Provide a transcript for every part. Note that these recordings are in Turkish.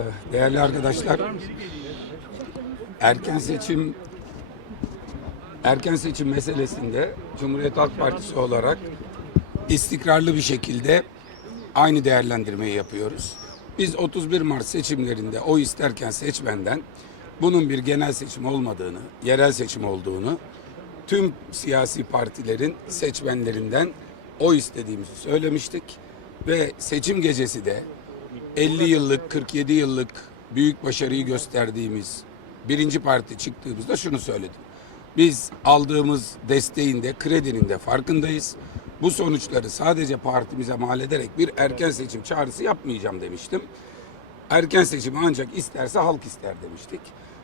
Ee, Değerli arkadaşlar, erken seçim erken seçim meselesinde Cumhuriyet Halk Partisi olarak istikrarlı bir şekilde aynı değerlendirmeyi yapıyoruz. Biz 31 Mart seçimlerinde o isterken seçmenden bunun bir genel seçim olmadığını, yerel seçim olduğunu, tüm siyasi partilerin seçmenlerinden o istediğimizi söylemiştik ve seçim gecesi de 50 yıllık, 47 yıllık büyük başarıyı gösterdiğimiz birinci parti çıktığımızda şunu söyledim. Biz aldığımız desteğin de kredinin de farkındayız. Bu sonuçları sadece partimize mal ederek bir erken seçim çağrısı yapmayacağım demiştim. Erken seçimi ancak isterse halk ister demiştik.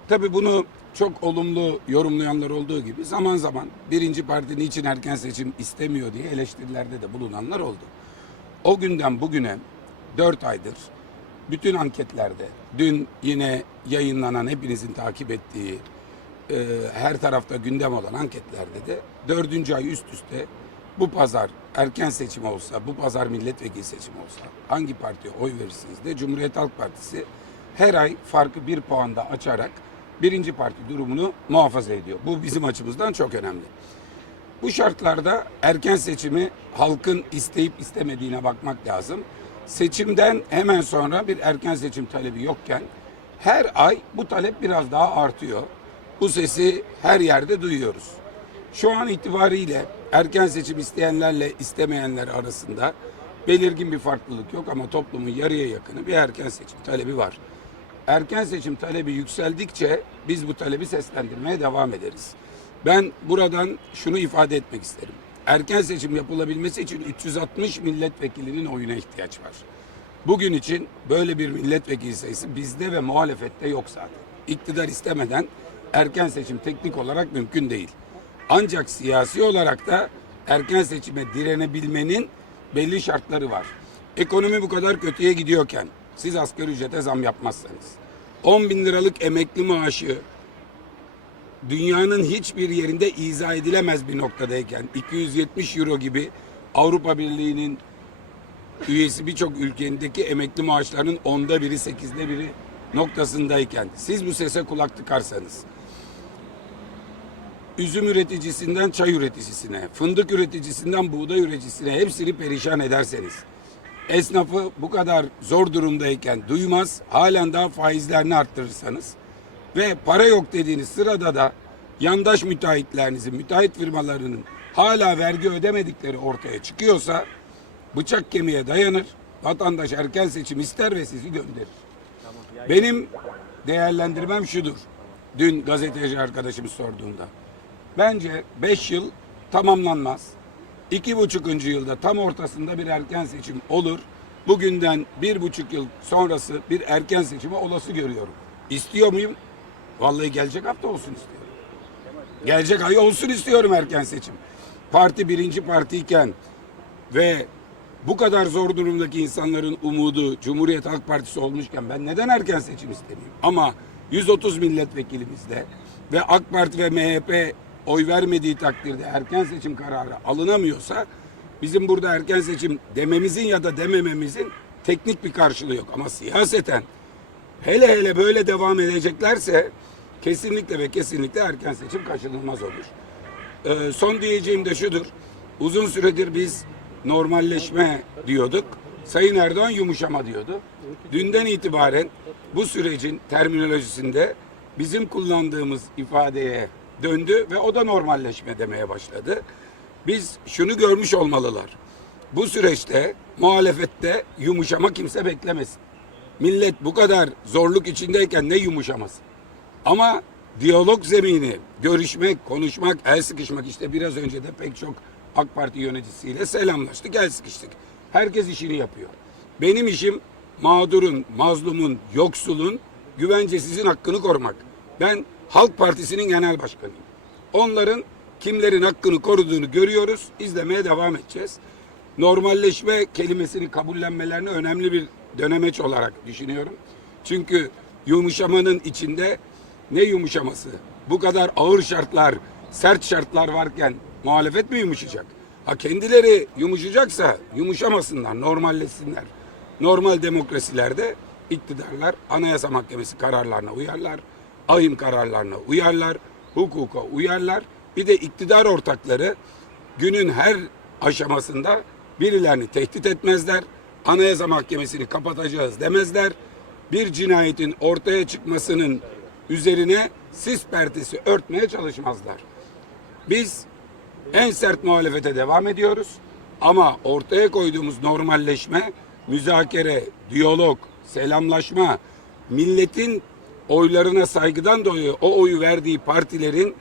Tabii bunu çok olumlu yorumlayanlar olduğu gibi zaman zaman birinci parti niçin erken seçim istemiyor diye eleştirilerde de bulunanlar oldu. O günden bugüne 4 aydır bütün anketlerde dün yine yayınlanan hepinizin takip ettiği e, her tarafta gündem olan anketlerde de dördüncü ay üst üste bu pazar erken seçim olsa, bu pazar milletvekili seçimi olsa hangi partiye oy verirsiniz de Cumhuriyet Halk Partisi her ay farkı bir puanda açarak birinci parti durumunu muhafaza ediyor. Bu bizim açımızdan çok önemli. Bu şartlarda erken seçimi halkın isteyip istemediğine bakmak lazım. Seçimden hemen sonra bir erken seçim talebi yokken her ay bu talep biraz daha artıyor. Bu sesi her yerde duyuyoruz. Şu an itibariyle erken seçim isteyenlerle istemeyenler arasında belirgin bir farklılık yok ama toplumun yarıya yakını bir erken seçim talebi var. Erken seçim talebi yükseldikçe biz bu talebi seslendirmeye devam ederiz. Ben buradan şunu ifade etmek isterim. Erken seçim yapılabilmesi için 360 milletvekilinin oyuna ihtiyaç var. Bugün için böyle bir milletvekili sayısı bizde ve muhalefette yok zaten. İktidar istemeden erken seçim teknik olarak mümkün değil. Ancak siyasi olarak da erken seçime direnebilmenin belli şartları var. Ekonomi bu kadar kötüye gidiyorken siz asgari ücrete zam yapmazsanız 10 bin liralık emekli maaşı dünyanın hiçbir yerinde izah edilemez bir noktadayken 270 euro gibi Avrupa Birliği'nin üyesi birçok ülkedeki emekli maaşlarının onda biri sekizde biri noktasındayken siz bu sese kulak tıkarsanız üzüm üreticisinden çay üreticisine, fındık üreticisinden buğday üreticisine hepsini perişan ederseniz esnafı bu kadar zor durumdayken duymaz, halen daha faizlerini arttırırsanız ve para yok dediğiniz sırada da yandaş müteahhitlerinizin, müteahhit firmalarının hala vergi ödemedikleri ortaya çıkıyorsa bıçak kemiğe dayanır, vatandaş erken seçim ister ve sizi gönderir. Benim değerlendirmem şudur. Dün gazeteci arkadaşımız sorduğunda. Bence 5 yıl tamamlanmaz. İki buçukuncu yılda tam ortasında bir erken seçim olur. Bugünden bir buçuk yıl sonrası bir erken seçimi olası görüyorum. İstiyor muyum? Vallahi gelecek hafta olsun istiyorum. Gelecek ay olsun istiyorum erken seçim. Parti birinci partiyken ve bu kadar zor durumdaki insanların umudu Cumhuriyet Halk Partisi olmuşken ben neden erken seçim istemeyeyim? Ama 130 milletvekilimizde ve AK Parti ve MHP oy vermediği takdirde erken seçim kararı alınamıyorsa bizim burada erken seçim dememizin ya da demememizin teknik bir karşılığı yok. Ama siyaseten hele hele böyle devam edeceklerse kesinlikle ve kesinlikle erken seçim kaçınılmaz olur. Ee, son diyeceğim de şudur. Uzun süredir biz normalleşme diyorduk. Sayın Erdoğan yumuşama diyordu. Dünden itibaren bu sürecin terminolojisinde bizim kullandığımız ifadeye döndü ve o da normalleşme demeye başladı. Biz şunu görmüş olmalılar. Bu süreçte muhalefette yumuşama kimse beklemesin. Millet bu kadar zorluk içindeyken ne yumuşaması? Ama diyalog zemini, görüşmek, konuşmak, el sıkışmak işte biraz önce de pek çok AK Parti yöneticisiyle selamlaştık, el sıkıştık. Herkes işini yapıyor. Benim işim mağdurun, mazlumun, yoksulun, güvencesizin hakkını korumak. Ben Halk Partisi'nin genel başkanıyım. Onların kimlerin hakkını koruduğunu görüyoruz, izlemeye devam edeceğiz. Normalleşme kelimesini kabullenmelerini önemli bir dönemeç olarak düşünüyorum. Çünkü yumuşamanın içinde ne yumuşaması? Bu kadar ağır şartlar, sert şartlar varken muhalefet mi yumuşayacak? Ha kendileri yumuşayacaksa yumuşamasınlar, normalleşsinler. Normal demokrasilerde iktidarlar Anayasa Mahkemesi kararlarına uyarlar, ahim kararlarına uyarlar, hukuka uyarlar. Bir de iktidar ortakları günün her aşamasında birilerini tehdit etmezler. Anayasa Mahkemesi'ni kapatacağız demezler. Bir cinayetin ortaya çıkmasının üzerine sis perdesi örtmeye çalışmazlar. Biz en sert muhalefete devam ediyoruz. Ama ortaya koyduğumuz normalleşme, müzakere, diyalog, selamlaşma, milletin oylarına saygıdan dolayı o oyu verdiği partilerin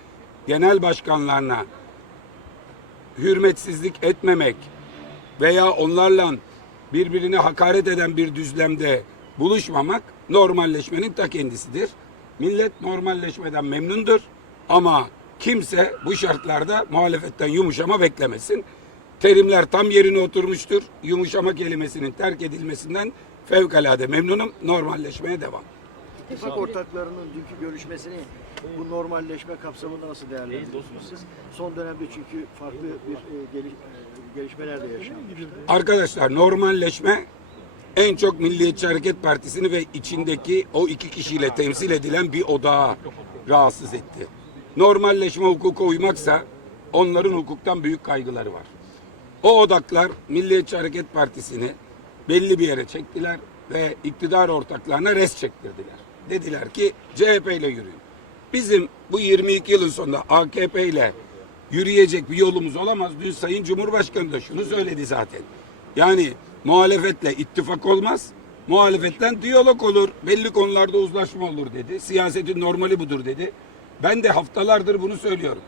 genel başkanlarına hürmetsizlik etmemek veya onlarla birbirine hakaret eden bir düzlemde buluşmamak normalleşmenin ta kendisidir. Millet normalleşmeden memnundur ama kimse bu şartlarda muhalefetten yumuşama beklemesin. Terimler tam yerine oturmuştur. Yumuşama kelimesinin terk edilmesinden fevkalade memnunum. Normalleşmeye devam. İttifak ortaklarının dünkü görüşmesini bu normalleşme kapsamında nasıl değerlendiriyorsunuz siz? Son dönemde çünkü farklı bir e, geliş, e, gelişmeler de yaşanmıştı. Arkadaşlar normalleşme en çok Milliyetçi Hareket Partisi'ni ve içindeki o iki kişiyle temsil edilen bir odağı rahatsız etti. Normalleşme hukuka uymaksa onların hukuktan büyük kaygıları var. O odaklar Milliyetçi Hareket Partisi'ni belli bir yere çektiler ve iktidar ortaklarına res çektirdiler. Dediler ki CHP ile yürüyün. Bizim bu 22 yılın sonunda AKP ile yürüyecek bir yolumuz olamaz. Dün Sayın Cumhurbaşkanı da şunu söyledi zaten. Yani muhalefetle ittifak olmaz. Muhalefetten diyalog olur. Belli konularda uzlaşma olur dedi. Siyasetin normali budur dedi. Ben de haftalardır bunu söylüyorum.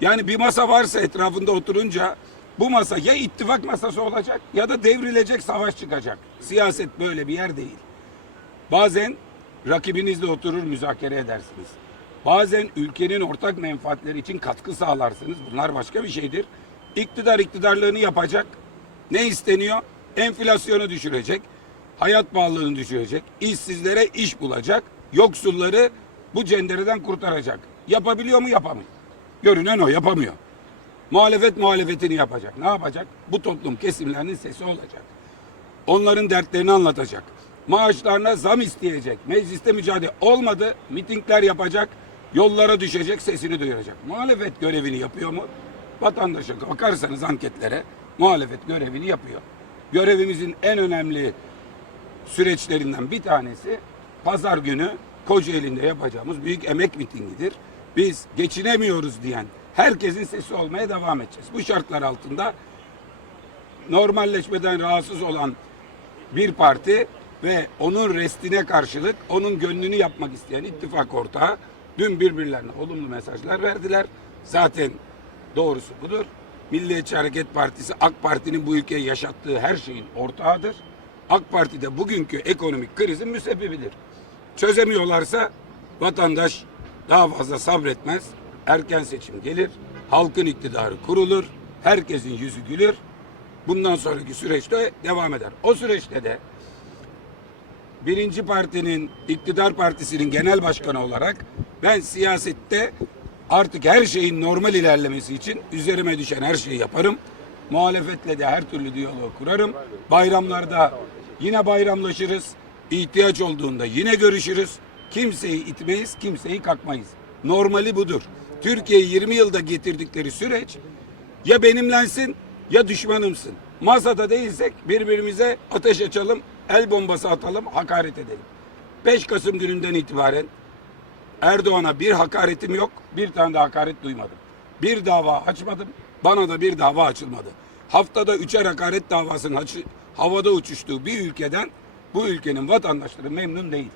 Yani bir masa varsa etrafında oturunca bu masa ya ittifak masası olacak ya da devrilecek savaş çıkacak. Siyaset böyle bir yer değil. Bazen rakibinizle oturur müzakere edersiniz. Bazen ülkenin ortak menfaatleri için katkı sağlarsınız. Bunlar başka bir şeydir. İktidar iktidarlığını yapacak. Ne isteniyor? Enflasyonu düşürecek. Hayat pahalılığını düşürecek. işsizlere iş bulacak. Yoksulları bu cendereden kurtaracak. Yapabiliyor mu? Yapamıyor. Görünen o yapamıyor. Muhalefet muhalefetini yapacak. Ne yapacak? Bu toplum kesimlerinin sesi olacak. Onların dertlerini anlatacak. Maaşlarına zam isteyecek. Mecliste mücadele olmadı. Mitingler yapacak. Yollara düşecek. Sesini duyuracak. Muhalefet görevini yapıyor mu? Vatandaşa bakarsanız anketlere muhalefet görevini yapıyor. Görevimizin en önemli süreçlerinden bir tanesi pazar günü Kocaeli'nde yapacağımız büyük emek mitingidir. Biz geçinemiyoruz diyen herkesin sesi olmaya devam edeceğiz. Bu şartlar altında normalleşmeden rahatsız olan bir parti ve onun restine karşılık onun gönlünü yapmak isteyen ittifak ortağı dün birbirlerine olumlu mesajlar verdiler. Zaten doğrusu budur. Milliyetçi Hareket Partisi AK Parti'nin bu ülkeye yaşattığı her şeyin ortağıdır. AK Parti de bugünkü ekonomik krizin müsebbibidir. Çözemiyorlarsa vatandaş daha fazla sabretmez. Erken seçim gelir. Halkın iktidarı kurulur. Herkesin yüzü gülür. Bundan sonraki süreçte devam eder. O süreçte de birinci partinin iktidar partisinin genel başkanı olarak ben siyasette artık her şeyin normal ilerlemesi için üzerime düşen her şeyi yaparım. Muhalefetle de her türlü diyalog kurarım. Bayramlarda yine bayramlaşırız. İhtiyaç olduğunda yine görüşürüz. Kimseyi itmeyiz, kimseyi kakmayız. Normali budur. Türkiye'yi 20 yılda getirdikleri süreç ya benimlensin ya düşmanımsın. Masada değilsek birbirimize ateş açalım, el bombası atalım, hakaret edelim. 5 Kasım gününden itibaren Erdoğan'a bir hakaretim yok, bir tane de hakaret duymadım. Bir dava açmadım, bana da bir dava açılmadı. Haftada üçer hakaret davasının açı- havada uçuştuğu bir ülkeden bu ülkenin vatandaşları memnun değil.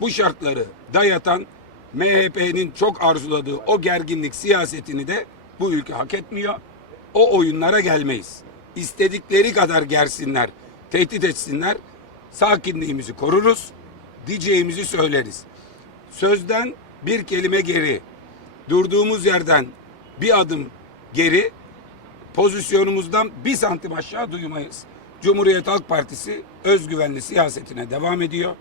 Bu şartları dayatan MHP'nin çok arzuladığı o gerginlik siyasetini de bu ülke hak etmiyor. O oyunlara gelmeyiz. İstedikleri kadar gersinler, tehdit etsinler. Sakinliğimizi koruruz, diyeceğimizi söyleriz. Sözden bir kelime geri, durduğumuz yerden bir adım geri, pozisyonumuzdan bir santim aşağı duymayız. Cumhuriyet Halk Partisi özgüvenli siyasetine devam ediyor.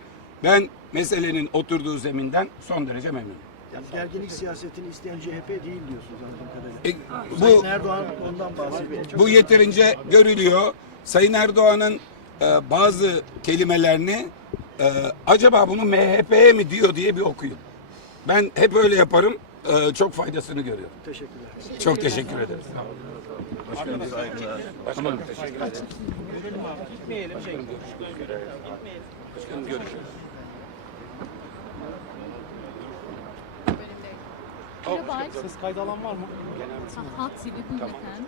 Ben meselenin oturduğu zeminden son derece memnunum. Yani gerginlik siyasetini isteyen CHP değil diyorsunuz anladığım E, kadarıyla. bu Sayın Erdoğan ondan bahsediyor. bu yeterince görülüyor. Sayın Erdoğan'ın e, bazı kelimelerini Ee, acaba bunu MHP'ye mi diyor diye bir okuyun. Ben hep öyle yaparım. Ee, çok faydasını görüyorum. Teşekkürler. Çok teşekkür ederiz. Başkanım teşekkür ederim. Başkanım görüşürüz. Kilobyte, Ses kaydı alan var mı? hat, buyurun efendim.